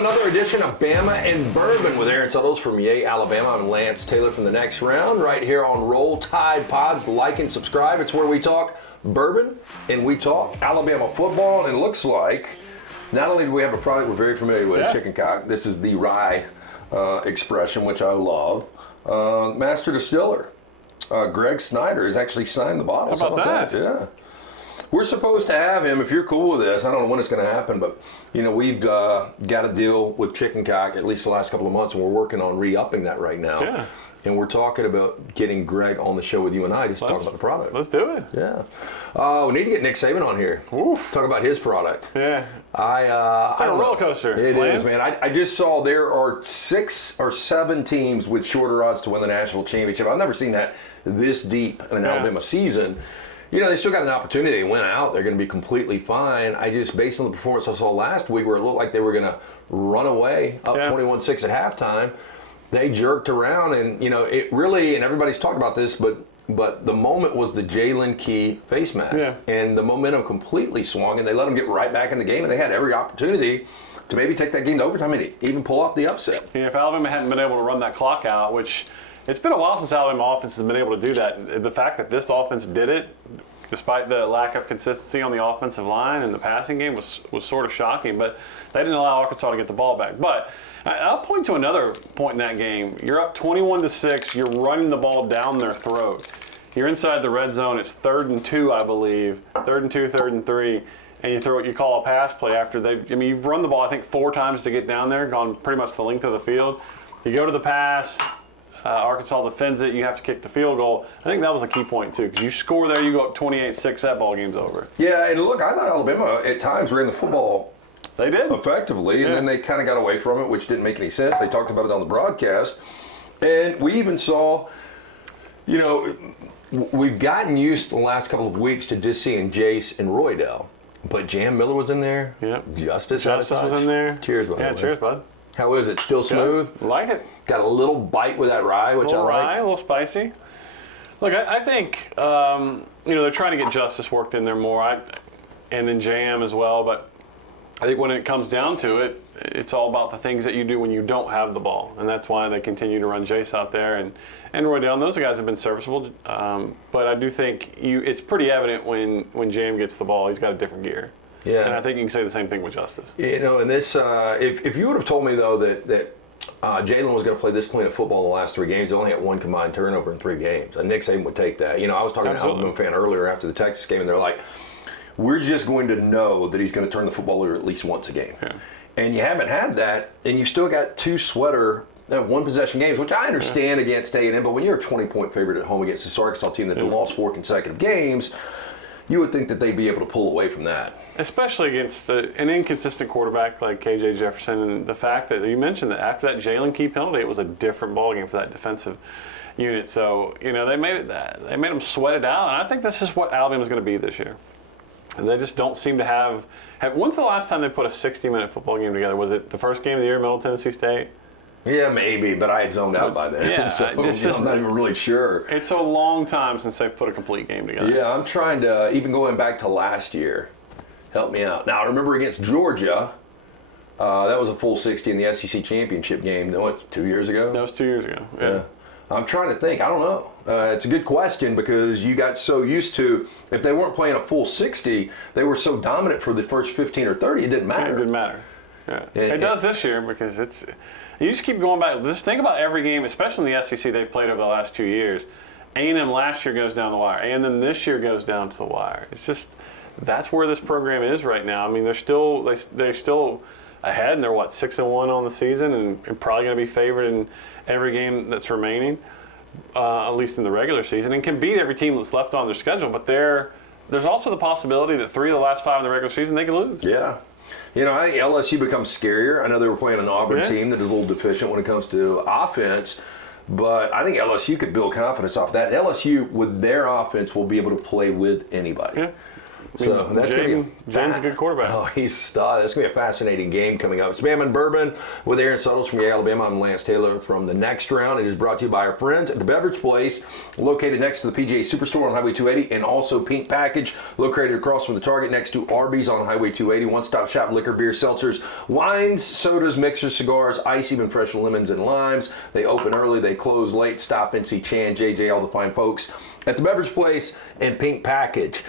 another edition of Bama and Bourbon with Aaron Suttles from Yay, Alabama. I'm Lance Taylor from The Next Round, right here on Roll Tide Pods. Like and subscribe. It's where we talk bourbon and we talk Alabama football. And it looks like not only do we have a product we're very familiar with, chicken cock. This is the rye expression, which I love. Master distiller, Greg Snyder, has actually signed the bottle. How about that? Yeah. We're supposed to have him, if you're cool with this, I don't know when it's going to happen, but, you know, we've got a deal with Chicken Cock at least the last couple of months, and we're working on re-upping that right now. Yeah. And we're talking about getting Greg on the show with you and I just to talk about the product. Let's do it. Yeah. We need to get Nick Saban on here. Ooh. Talk about his product. Yeah. It's like a roller coaster. It Lance. is, man. I just saw there are 6 or 7 teams with shorter odds to win the national championship. I've never seen that this deep in an Alabama season. You know, they still got an opportunity. They went out. They're going to be completely fine. I just, based on the performance I saw last week, where it looked like they were going to run away up 21-6 at halftime, they jerked around. And, you know, it really, and everybody's talked about this, but the moment was the Jalen Key face mask. Yeah. And the momentum completely swung, and they let them get right back in the game, and they had every opportunity to maybe take that game to overtime and even pull off the upset. Yeah, if Alabama hadn't been able to run that clock out, which it's been a while since Alabama offense has been able to do that. The fact that this offense did it, despite the lack of consistency on the offensive line and the passing game, was sort of shocking. But they didn't allow Arkansas to get the ball back. But I'll point to another point in that game. You're up 21-6. You're running the ball down their throat. You're inside the red zone. It's 3rd and 2, I believe. 3rd and 2, 3rd and 3. And you call a pass play after you've run the ball, I think, 4 times to get down there, gone pretty much the length of the field. You go to the pass. Arkansas defends it. You have to kick the field goal. I think that was a key point, too, because you score there, you go up 28-6, that ball game's over. Yeah, and look, I thought Alabama at times ran the football They did. effectively, and then they kind of got away from it, which didn't make any sense. They talked about it on the broadcast. And we even saw, you know, we've gotten used the last couple of weeks to just seeing Jace and Roydell. But Jam Miller was in there. Yep. Justice was in there. Cheers, bud. Yeah, cheers, bud. How is it? Still smooth? Good. Like it. Got a little bite with that rye, which I like. Rye, a little spicy. Look, I think, you know, they're trying to get Justice worked in there more, and then Jam as well. But I think when it comes down to it, it's all about the things that you do when you don't have the ball. And that's why they continue to run Jace out there. And Roydell, and those guys have been serviceable. But I do think it's pretty evident when Jam gets the ball, he's got a different gear. Yeah. And I think you can say the same thing with Justice. You know, and this, if you would have told me, though, that Jalen was going to play this clean of football in the last 3 games, they only had 1 combined turnover in 3 games. And Nick Saban would take that. You know, I was talking to an Alabama fan earlier after the Texas game, and they're like, we're just going to know that he's going to turn the football over at least once a game. Yeah. And you haven't had that, and you've still got 2 sweater, 1-possession games, which I understand against A&M, but when you're a 20-point favorite at home against this Arkansas team that lost 4 consecutive games, you would think that they'd be able to pull away from that. Especially against an inconsistent quarterback like KJ Jefferson, and the fact that you mentioned that after that Jalen Key penalty, it was a different ballgame for that defensive unit. So, you know, they made them sweat it out, and I think this is what Alabama's going to be this year. And they just don't seem to have. When's the last time they put a 60-minute football game together? Was it the first game of the year, Middle Tennessee State? Yeah, maybe, but I had zoned out by then. Yeah, so I'm not even really sure. It's a long time since they've put a complete game together. Yeah, I'm trying to, even going back to last year, help me out. Now, I remember against Georgia, that was a full 60 in the SEC championship game. What, 2 years ago? That was 2 years ago. Yeah. I'm trying to think. I don't know. It's a good question because you got so used to, if they weren't playing a full 60, they were so dominant for the first 15 or 30, it didn't matter. It didn't matter. Yeah. It does this year because you just keep going back. Just think about every game, especially in the SEC they've played over the last 2 years. A&M last year goes down the wire. A&M this year goes down to the wire. It's just, that's where this program is right now. I mean, they're still ahead, and they're 6-1 on the season, and probably going to be favored in every game that's remaining, at least in the regular season, and can beat every team that's left on their schedule. But there's also the possibility that 3 of the last 5 in the regular season they could lose. Yeah. You know, I think LSU becomes scarier. I know they were playing an Auburn team that is a little deficient when it comes to offense, but I think LSU could build confidence off that. And LSU, with their offense, will be able to play with anybody. Yeah. So that's going to be Jaden's a good quarterback. Oh, he's stud. That's going to be a fascinating game coming up. It's Bama Bourbon with Aaron Suttles from Alabama. I'm Lance Taylor from the Next Round. It is brought to you by our friends at the Beverage Place, located next to the PGA Superstore on Highway 280, and also Pink Package, located across from the Target next to Arby's on Highway 280. One-stop shop, liquor, beer, seltzers, wines, sodas, mixers, cigars, ice, even fresh lemons and limes. They open early, they close late. Stop and see Chan, JJ, all the fine folks at the Beverage Place and Pink Package.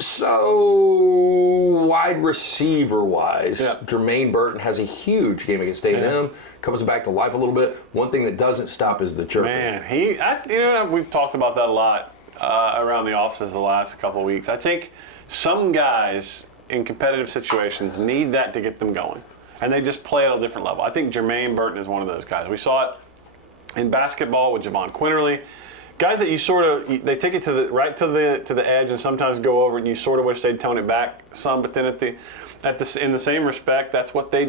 So wide receiver wise, Jermaine Burton has a huge game against A&M. Comes back to life a little bit. One thing that doesn't stop is the chirping. Man, we've talked about that a lot around the offices the last couple of weeks. I think some guys in competitive situations need that to get them going, and they just play at a different level. I think Jermaine Burton is one of those guys. We saw it in basketball with Javon Quinterly. Guys that they take it to the edge and sometimes go over it, and you sort of wish they'd tone it back some. But then in the same respect, that's what they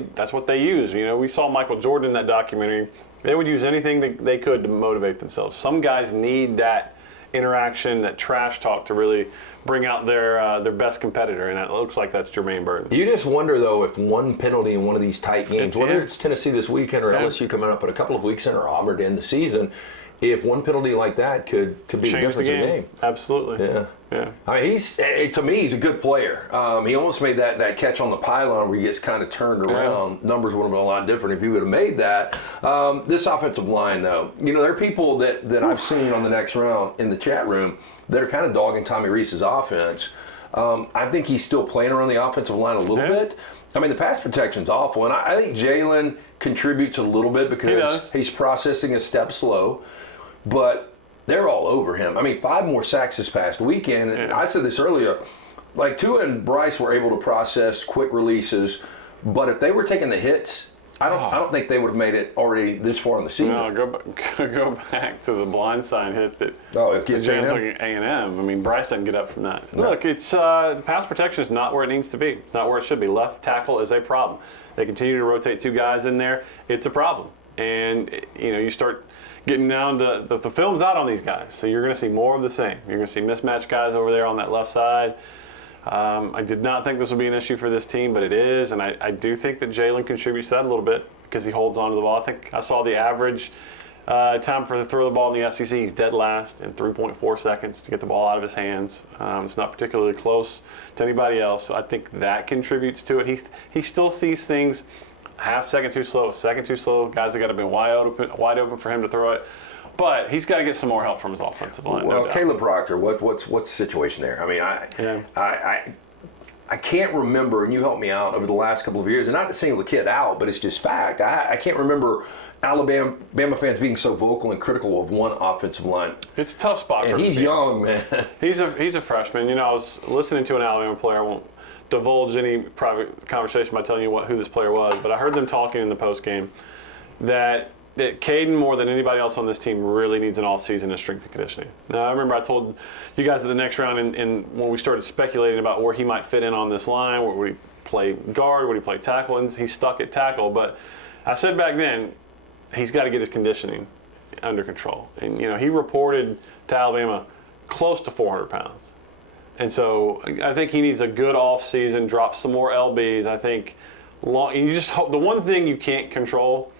use. You know, we saw Michael Jordan in that documentary. They would use anything they could to motivate themselves. Some guys need that interaction, that trash talk to really bring out their best competitor, and it looks like that's Jermaine Burton. You just wonder, though, if one penalty in one of these tight games, whether it's Tennessee this weekend or LSU coming up in a couple of weeks in or Auburn to end the season, if one penalty like that could be the difference in the game. Absolutely. Yeah. I mean, to me, he's a good player. He almost made that catch on the pylon where he gets kind of turned around. Numbers would have been a lot different if he would have made that. This offensive line, though, there are people that I've seen on the Next Round in the chat room that are kind of dogging Tommy Rees's offense. I think he's still playing around the offensive line a little bit. I mean, the pass protection's awful, and I think Jalen contributes a little bit because he's processing a step slow. But they're all over him. I mean, 5 more sacks this past weekend. And I said this earlier, like Tua and Bryce were able to process quick releases, but if they were taking the hits, I don't think they would have made it already this far in the season. No, go back to the blindside hit that against A&M. I mean, Bryce doesn't get up from that. No. Look, it's pass protection is not where it needs to be. It's not where it should be. Left tackle is a problem. They continue to rotate 2 guys in there. It's a problem. And, you start getting down to the film's out on these guys, so you're going to see more of the same. You're going to see mismatched guys over there on that left side. I did not think this would be an issue for this team, but it is, and I do think that Jalen contributes to that a little bit because he holds on to the ball. I think I saw the average time for the throw the ball in the SEC. He's dead last in 3.4 seconds to get the ball out of his hands. It's not particularly close to anybody else, so I think that contributes to it. He still sees things half second too slow, second too slow. Guys have got to be wide open for him to throw it. But he's got to get some more help from his offensive line. Well, no Caleb Proctor, what's the situation there? I mean, I can't remember, and you helped me out over the last couple of years, and not to single the kid out, but it's just fact. I can't remember Bama fans being so vocal and critical of one offensive line. It's a tough spot for him. And he's young, man. He's a freshman. I was listening to an Alabama player. I won't divulge any private conversation by telling you who this player was, but I heard them talking in the post game that Caden, more than anybody else on this team, really needs an off-season of strength and conditioning. Now, I remember I told you guys at the Next Round, and when we started speculating about where he might fit in on this line, where would he play guard, would he play tackle, and he's stuck at tackle. But I said back then, he's got to get his conditioning under control. And, he reported to Alabama close to 400 pounds. And so I think he needs a good off-season, drop some more LBs. I think you just hope the one thing you can't control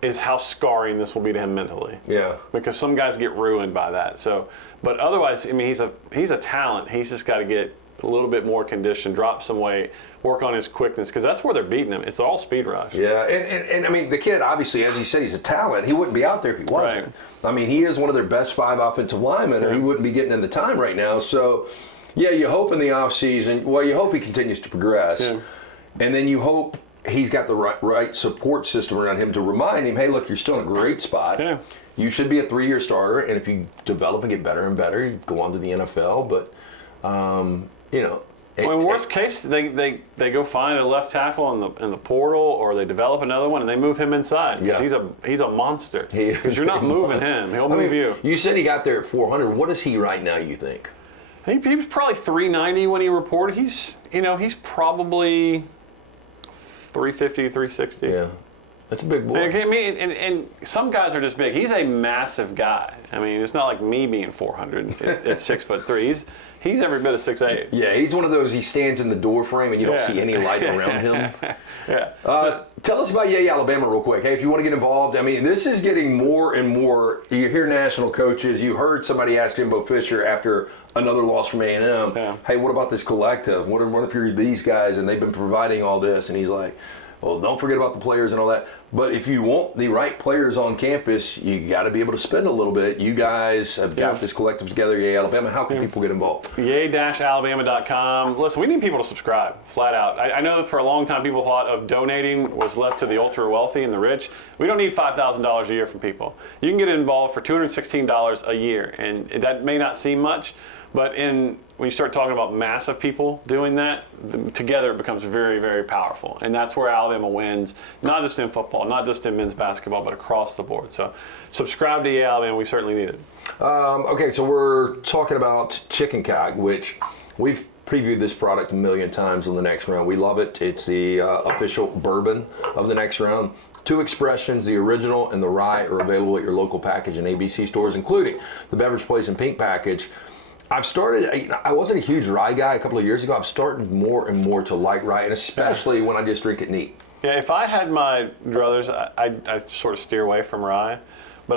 is how scarring this will be to him mentally. Yeah. Because some guys get ruined by that. So, but otherwise, I mean, he's a talent. He's just got to get a little bit more condition, drop some weight, work on his quickness, because that's where they're beating him. It's all speed rush. Yeah, and I mean, the kid, obviously, as he said, he's a talent. He wouldn't be out there if he wasn't. Right. I mean, he is one of their best 5 offensive linemen, and he wouldn't be getting in the time right now. So, yeah, you hope in the offseason, you hope he continues to progress. Yeah. And then you hope he's got the right support system around him to remind him, hey, look, you're still in a great spot. Yeah. You should be a 3-year starter, and if you develop and get better and better, you go on to the NFL. But, in worst case, they go find a left tackle in the portal, or they develop another one and they move him inside because he's a monster. Because you're not moving him; he'll move you. You said he got there at 400. What is he right now? You think? He was probably 390 when he reported. He's probably 350, 360. Yeah. That's a big boy. I mean, and some guys are just big. He's a massive guy. I mean, it's not like me being 400 at 6'3". He's every bit of 6'8". Yeah, he's one of those, he stands in the door frame and you don't see any light around him. Tell us about Yay Alabama real quick. Hey, if you want to get involved, I mean, this is getting more and more. You hear national coaches. You heard somebody ask Jimbo Fisher after another loss from A&M, hey, what about this collective? What if you're these guys and they've been providing all this? And he's like, well, don't forget about the players and all that. But if you want the right players on campus, you got to be able to spend a little bit. You guys have got this collective together, Yay Alabama. How can people get involved? Yay-alabama.com. Listen, we need people to subscribe, flat out. I know that for a long time people thought of donating was left to the ultra wealthy and the rich. We don't need $5,000 a year from people. You can get involved for $216 a year, and that may not seem much, but when you start talking about massive people doing that, together it becomes very, very powerful. And that's where Alabama wins, not just in football, not just in men's basketball, but across the board. So subscribe to Yay Alabama. We certainly need it. Okay, so we're talking about chicken cock, which we've previewed this product a million times on the next round. We love it. It's the official bourbon of the next round. 2 expressions, the original and the rye, are available at your local package and ABC stores, including the Beverage Place and Pink package. I wasn't a huge rye guy a couple of years ago. I've started more and more to like rye, and especially when I just drink it neat. Yeah, if I had my druthers, I sort of steer away from rye, but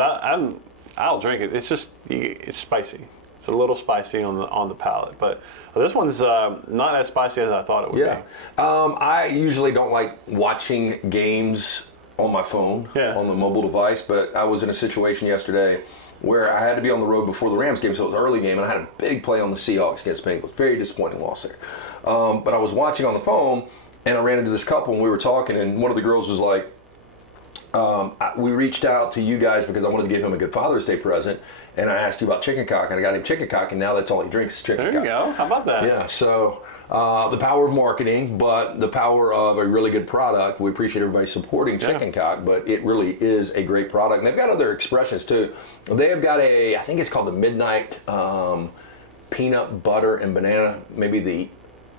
I'll drink it. It's spicy. It's a little spicy on the palate, but this one's not as spicy as I thought it would be. I usually don't like watching games on my phone, on the mobile device, but I was in a situation yesterday where I had to be on the road before the Rams game, so it was an early game, and I had a big play on the Seahawks against Bengals. Very disappointing loss there. But I was watching on the phone, and I ran into this couple, and we were talking, and one of the girls was like, we reached out to you guys because I wanted to give him a good Father's Day present, and I asked you about chicken cock, and I got him chicken cock, and now that's all he drinks is chicken cock. There you go. How about that? Yeah, so the power of marketing, but the power of a really good product. We appreciate everybody supporting chicken cock, but it really is a great product. And they've got other expressions too. They have got I think it's called the Midnight Peanut Butter and Banana, maybe the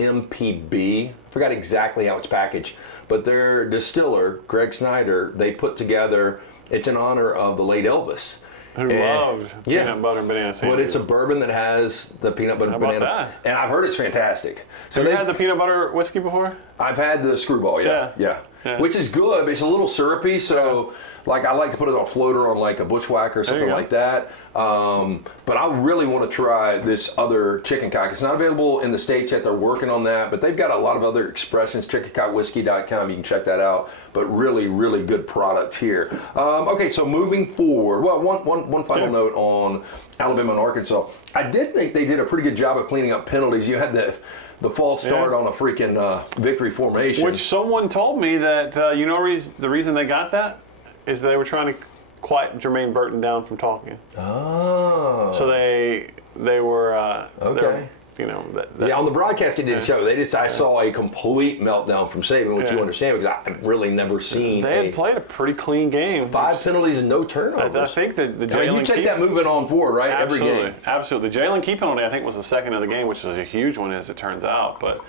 MPB. Forgot exactly how it's packaged, but their distiller, Greg Snyder, they put together, it's in honor of the late Elvis. Who loved peanut butter and banana sandwiches. But it's a bourbon that has the peanut butter and banana. That? And I've heard it's fantastic. So Have you had the peanut butter whiskey before? I've had the Screwball, yeah. Which is good. It's a little syrupy, so like I like to put it on a floater on like a bushwhacker or something like that. But I really want to try this other chicken cock. It's not available in the States yet. They're working on that, but they've got a lot of other expressions. ChickenCockWhiskey.com. You can check that out. But really, really good product here. Okay, so moving forward, well, one final note on Alabama and Arkansas. I did think they did a pretty good job of cleaning up penalties. You had the false start on a freaking victory formation. Which someone told me that, the reason they got that is they were trying to quiet Jermaine Burton down from talking. Oh. So they were, okay. On the broadcast it didn't show. I saw a complete meltdown from Saban, which you understand because I've really never seen. They had played a pretty clean game. 5 penalties and no turnovers. I think the Jalen you take that moving on forward, right? Absolutely, every game. Absolutely. The Jalen Key penalty, I think, was the second of the game, which is a huge one as it turns out. But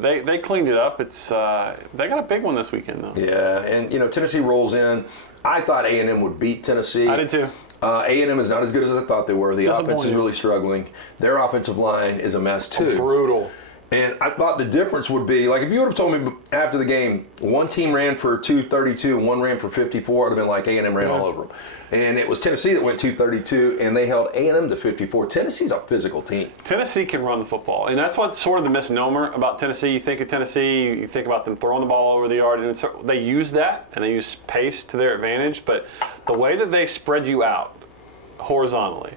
they cleaned it up. They got a big one this weekend, though. Yeah, and Tennessee rolls in. I thought A&M would beat Tennessee. I did too. A&M is not as good as I thought they were. The offense is really struggling. Their offensive line is a mess too. Brutal. And I thought the difference would be, like if you would have told me after the game, one team ran for 232 and one ran for 54, it would have been like A&M ran all over them. And it was Tennessee that went 232, and they held A&M to 54. Tennessee's a physical team. Tennessee can run the football, and that's what's sort of the misnomer about Tennessee. You think of Tennessee, you think about them throwing the ball over the yard, and they use that, and they use pace to their advantage, but the way that they spread you out horizontally,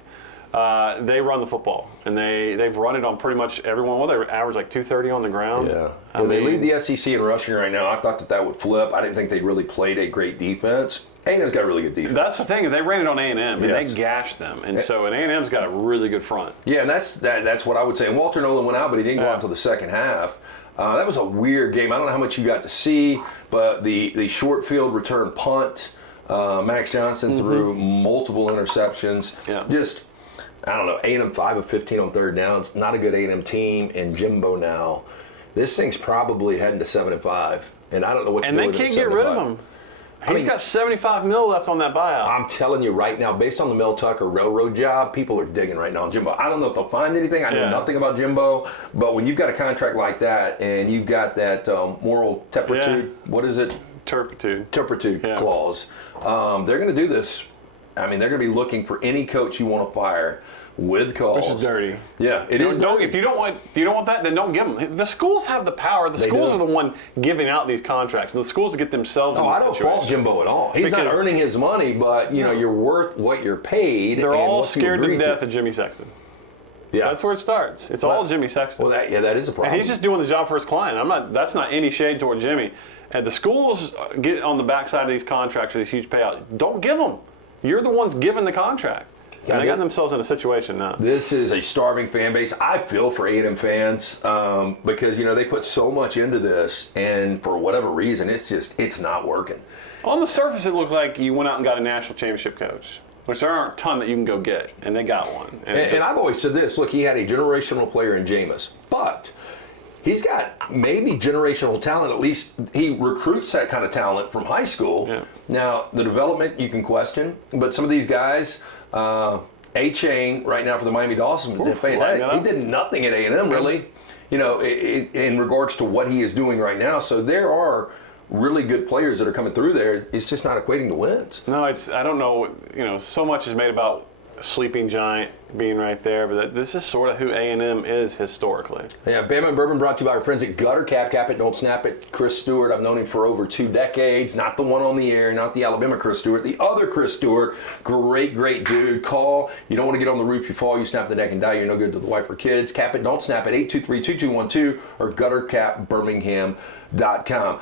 they run the football, and they've run it on pretty much everyone. Well, they average like 230 on the ground. Yeah. They lead the SEC in rushing right now. I thought that would flip. I didn't think they really played a great defense. A&M's got a really good defense. That's the thing. They ran it on A&M, and they gashed them. And so A&M's got a really good front. Yeah, and that's what I would say. And Walter Nolan went out, but he didn't go out until the second half. That was a weird game. I don't know how much you got to see, but the short field return punt, Max Johnson threw multiple interceptions. Yeah. Just, I don't know, A&M 5 of 15 on third downs. Not a good A&M team. And Jimbo now, this thing's probably heading to 7-5. And I don't know what's doing. And they can't get rid of them. He's got $75 million left on that buyout. I'm telling you right now, based on the Mel Tucker railroad job, people are digging right now on Jimbo. I don't know if they'll find anything. I know nothing about Jimbo, but when you've got a contract like that and you've got that moral turpitude, what is it? Turpitude clause. They're going to do this. I mean, they're going to be looking for any coach you want to fire with cause. Which is dirty. Yeah, it is dirty. If you don't want that, then don't give them. The schools have the power. The schools are the one giving out these contracts. The schools get themselves in this situation. I don't fault Jimbo at all. He's not earning his money, but you're worth what you're paid. They're all scared to death of Jimmy Sexton. Yeah, that's where it starts. It's all Jimmy Sexton. Well, that is a problem. And he's just doing the job for his client. That's not any shade toward Jimmy. And the schools get on the backside of these contracts with these huge payouts. Don't give them. You're the ones giving the contract. And they got themselves in a situation now. This is a starving fan base. I feel for A&M fans because they put so much into this, and for whatever reason, it's not working. On the surface, it looked like you went out and got a national championship coach, which there aren't a ton that you can go get, and they got one. And I've always said this: look, he had a generational player in Jameis, but he's got maybe generational talent. At least he recruits that kind of talent from high school. Yeah. Now, the development you can question, but some of these guys. A-Chain right now for the Miami Dolphins did fantastic. He did nothing at A&M really, in regards to what he is doing right now. So there are really good players that are coming through there. It's just not equating to wins. No, I don't know. So much is made about sleeping giant being right there, but this is sort of who A&M is historically. Yeah, Bama Bourbon brought to you by our friends at Gutter Cap. Cap it, don't snap it. Chris Stewart, I've known him for over 2 decades. Not the one on the air, not the Alabama Chris Stewart, the other Chris Stewart. Great dude. Call. You don't want to get on the roof, you fall, you snap the neck and die. You're no good to the wife or kids. Cap it, don't snap it. 823-2212 or guttercapbirmingham.com.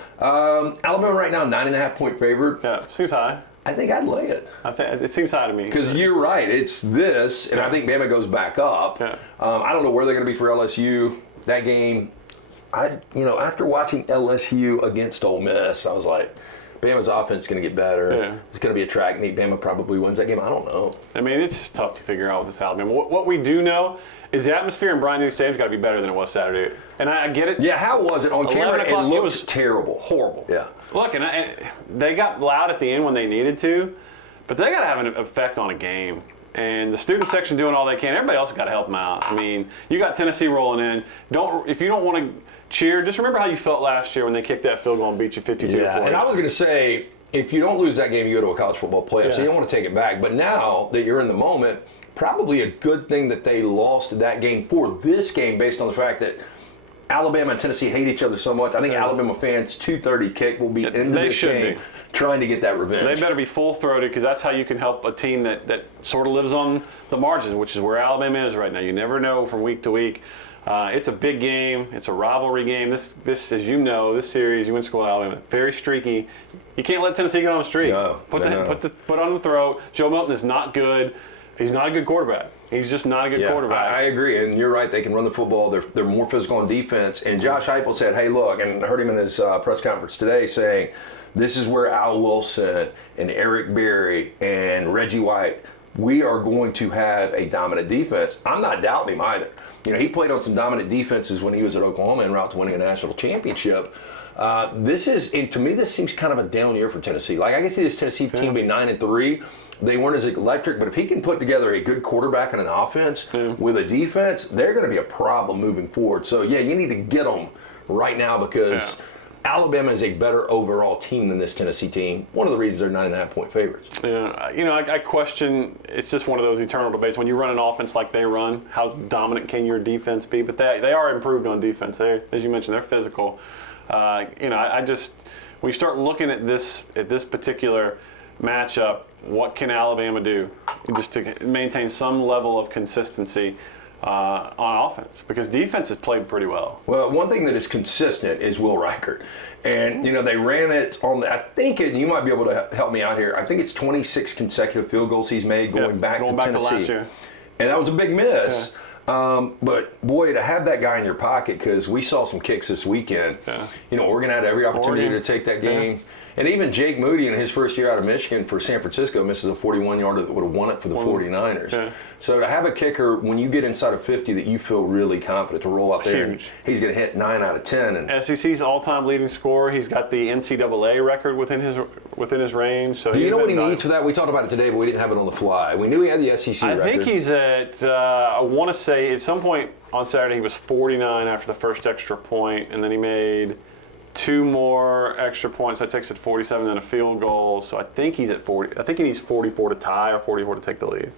Alabama right now, 9.5-point favorite. Yeah, seems high. I think I'd lay it. I think it seems high to me. Because you're right, it's this, and I think Bama goes back up. Yeah. I don't know where they're going to be for LSU. That game, after watching LSU against Ole Miss, I was like, Bama's offense is going to get better. Yeah. It's going to be a track meet. Bama probably wins that game. I don't know. I mean, it's just tough to figure out with this Alabama. What we do know is the atmosphere in Bryant Denny Stadium's got to be better than it was Saturday. And I get it. Yeah, how was it on camera? It looked terrible. Horrible. Yeah. Look, and they got loud at the end when they needed to, but they got to have an effect on a game. And the student section doing all they can. Everybody else got to help them out. I mean, you got Tennessee rolling in. If you don't want to cheer, just remember how you felt last year when they kicked that field goal and beat you 52-40. Yeah, and I was going to say, if you don't lose that game, you go to a college football playoff, so you don't want to take it back. But now that you're in the moment, probably a good thing that they lost that game for this game based on the fact that Alabama and Tennessee hate each other so much. I think Alabama fans, 2:30 kick will be into this game trying to get that revenge. They better be full-throated because that's how you can help a team that sort of lives on the margin, which is where Alabama is right now. You never know from week to week. It's a big game. It's a rivalry game. This, as you know, this series, you went to school in Alabama, very streaky. You can't let Tennessee get on the streak. No, put on the throat. Joe Milton is not good. He's not a good quarterback. He's just not a good quarterback. I agree, and you're right. They can run the football. They're more physical on defense. And Josh Heupel said, hey, look, and I heard him in his press conference today saying, this is where Al Wilson and Eric Berry and Reggie White, we are going to have a dominant defense. I'm not doubting him either. He played on some dominant defenses when he was at Oklahoma en route to winning a national championship. To me, this seems kind of a down year for Tennessee. Like, I can see this Tennessee team be 9-3. They weren't as electric, but if he can put together a good quarterback and an offense with a defense, they're going to be a problem moving forward. So, you need to get them right now because Alabama is a better overall team than this Tennessee team. One of the reasons they're 9.5-point favorites. Yeah, I question, it's just one of those eternal debates. When you run an offense like they run, how dominant can your defense be? But they are improved on defense. As you mentioned, they're physical. When you start looking at this particular matchup, what can Alabama do just to maintain some level of consistency on offense? Because defense has played pretty well. Well, one thing that is consistent is Will Reichert. And, they ran it on I think, and you might be able to help me out here, I think it's 26 consecutive field goals he's made going back to Tennessee. To last year. And that was a big miss. Yeah. But boy, to have that guy in your pocket, because we saw some kicks this weekend. Yeah. Oregon had every opportunity to take that game. Yeah. And even Jake Moody in his first year out of Michigan for San Francisco misses a 41-yarder that would have won it for the 49ers. Yeah. So to have a kicker when you get inside of 50 that you feel really confident to roll out there, and he's going to hit 9 out of 10. And SEC's all-time leading scorer. He's got the NCAA record within within his range. So do you know what he needs for that? We talked about it today, but we didn't have it on the fly. We knew he had the SEC record. I think he's at, I want to say at some point on Saturday he was 49 after the first extra point, and then he made 2 more extra points. That takes it 47 and a field goal. So I think he's at 40. I think he needs 44 to tie or 44 to take the lead.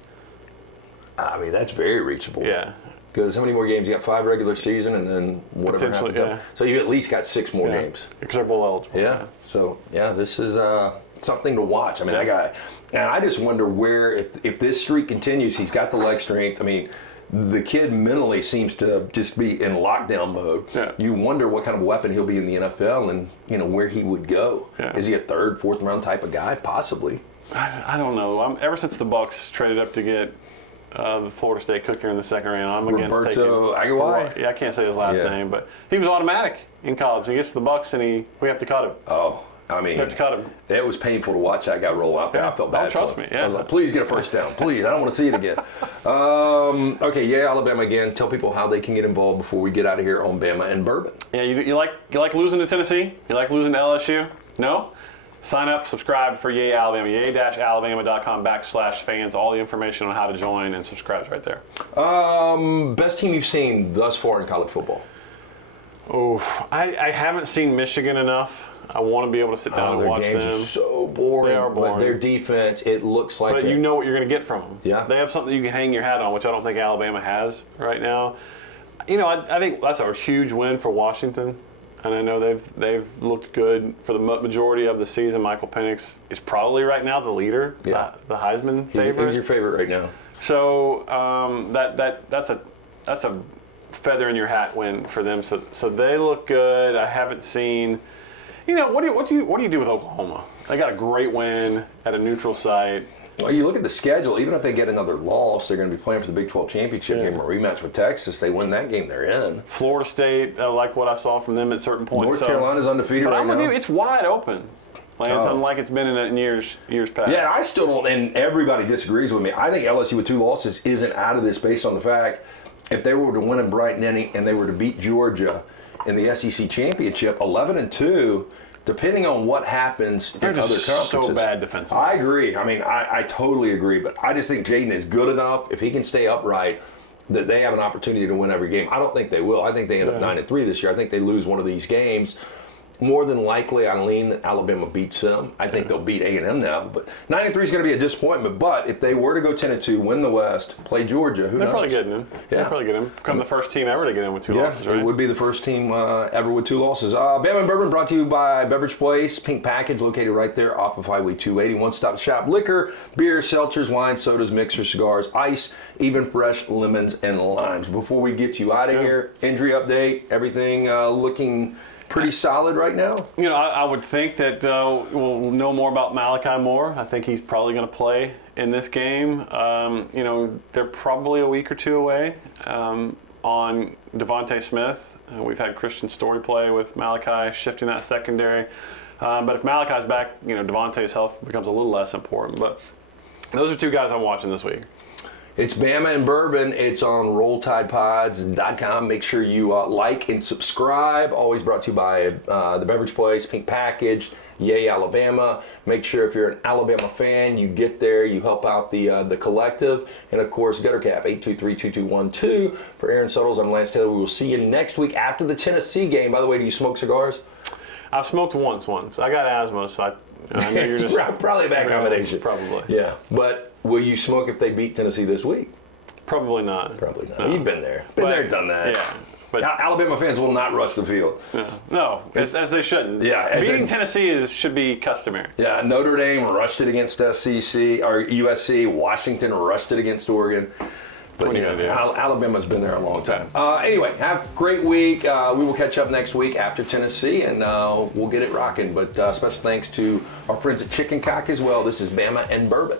I mean, that's very reachable. Yeah. Because how many more games? You got 5 regular season, and then whatever happens. Yeah. So you at least got 6 more games. Because they're bowl eligible. Yeah. So this is something to watch. I mean, that guy, and I just wonder where if this streak continues, he's got the leg strength. I mean, the kid mentally seems to just be in lockdown mode. Yeah. You wonder what kind of weapon he'll be in the NFL, and where he would go. Yeah. Is he a 3rd, 4th round type of guy? Possibly. I don't know. Ever since the Bucs traded up to get the Florida State cooker in the 2nd round, I'm against Roberto taking. Aguilar? Yeah, I can't say his last name, but he was automatic in college. He gets to the Bucs, and we have to cut him. Oh. I mean, we have to cut him. It was painful to watch that guy roll out there. I felt bad. Trust me. Yeah. I was like, please get a first down. Please. I don't want to see it again. Okay, Alabama again. Tell people how they can get involved before we get out of here on Bama and Bourbon. Yeah, you like losing to Tennessee? You like losing to LSU? No? Sign up, subscribe for Yay Alabama, yay-alabama.com/fans. All the information on how to join and subscribe is right there. Best team you've seen thus far in college football? Oh, I haven't seen Michigan enough. I want to be able to sit down and watch them. Their games are so boring. They are boring. But their defense, it looks like. But you know what you're going to get from them. Yeah. They have something you can hang your hat on, which I don't think Alabama has right now. I think that's a huge win for Washington. And I know they've looked good for the majority of the season. Michael Penix is probably right now the leader, the Heisman favorite. He's your favorite right now. So that's a feather in your hat win for them. So they look good. I haven't seen. What do you do with Oklahoma? They got a great win at a neutral site. Well, you look at the schedule. Even if they get another loss, they're going to be playing for the Big 12 championship game, a rematch with Texas. They win that game, they're in. Florida State, I like what I saw from them at certain points. North Carolina's undefeated right now. But I'm with you. It's wide open. It's unlike it's been in years past. Yeah, I still don't, and everybody disagrees with me. I think LSU with 2 losses isn't out of this based on the fact if they were to win in Brighton and they were to beat Georgia in the SEC championship, 11-2. Depending on what happens in other conferences. So bad defensively. I agree. I mean, I totally agree. But I just think Jaden is good enough, if he can stay upright, that they have an opportunity to win every game. I don't think they will. I think they end up 9-3 this year. I think they lose one of these games. More than likely, I lean that Alabama beats them. I think they'll beat A&M now. But 9-3 is going to be a disappointment. But if they were to go 10-2, win the West, play Georgia, who knows? They're probably getting in. Yeah. They're probably getting in. Become the first team ever to get in with 2 losses, right? It would be the first team ever with 2 losses. Bama and Bourbon brought to you by Beverage Place. Pink Package located right there off of Highway 280. One-stop shop. Liquor, beer, seltzers, wine, sodas, mixers, cigars, ice, even fresh lemons and limes. Before we get you out of here, injury update, everything looking pretty solid right now? I would think that we'll know more about Malachi Moore. I think he's probably going to play in this game. They're probably a week or 2 away on Devontae Smith. We've had Christian Story play with Malachi, shifting that secondary. But if Malachi's back, Devontae's health becomes a little less important. But those are 2 guys I'm watching this week. It's Bama and Bourbon. It's on RollTidePods.com. Make sure you like and subscribe. Always brought to you by the Beverage Place, Pink Package, Yay Alabama. Make sure if you're an Alabama fan, you get there, you help out the collective. And of course, Gutter Cap, 823-2212. For Aaron Suttles, I'm Lance Taylor. We will see you next week after the Tennessee game. By the way, do you smoke cigars? I've smoked once. I got asthma, so I know you're just probably a bad combination. Probably. Yeah, but will you smoke if they beat Tennessee this week? Probably not. Probably not. No. You've been there. Been there, done that. Yeah. But Alabama fans will not rush the field. No, as they shouldn't. Yeah, beating Tennessee should be customary. Yeah, Notre Dame rushed it against SEC or USC. Washington rushed it against Oregon. But Alabama's been there a long time. Anyway, have a great week. We will catch up next week after Tennessee, and we'll get it rocking. But special thanks to our friends at Chicken Cock as well. This is Bama and Bourbon.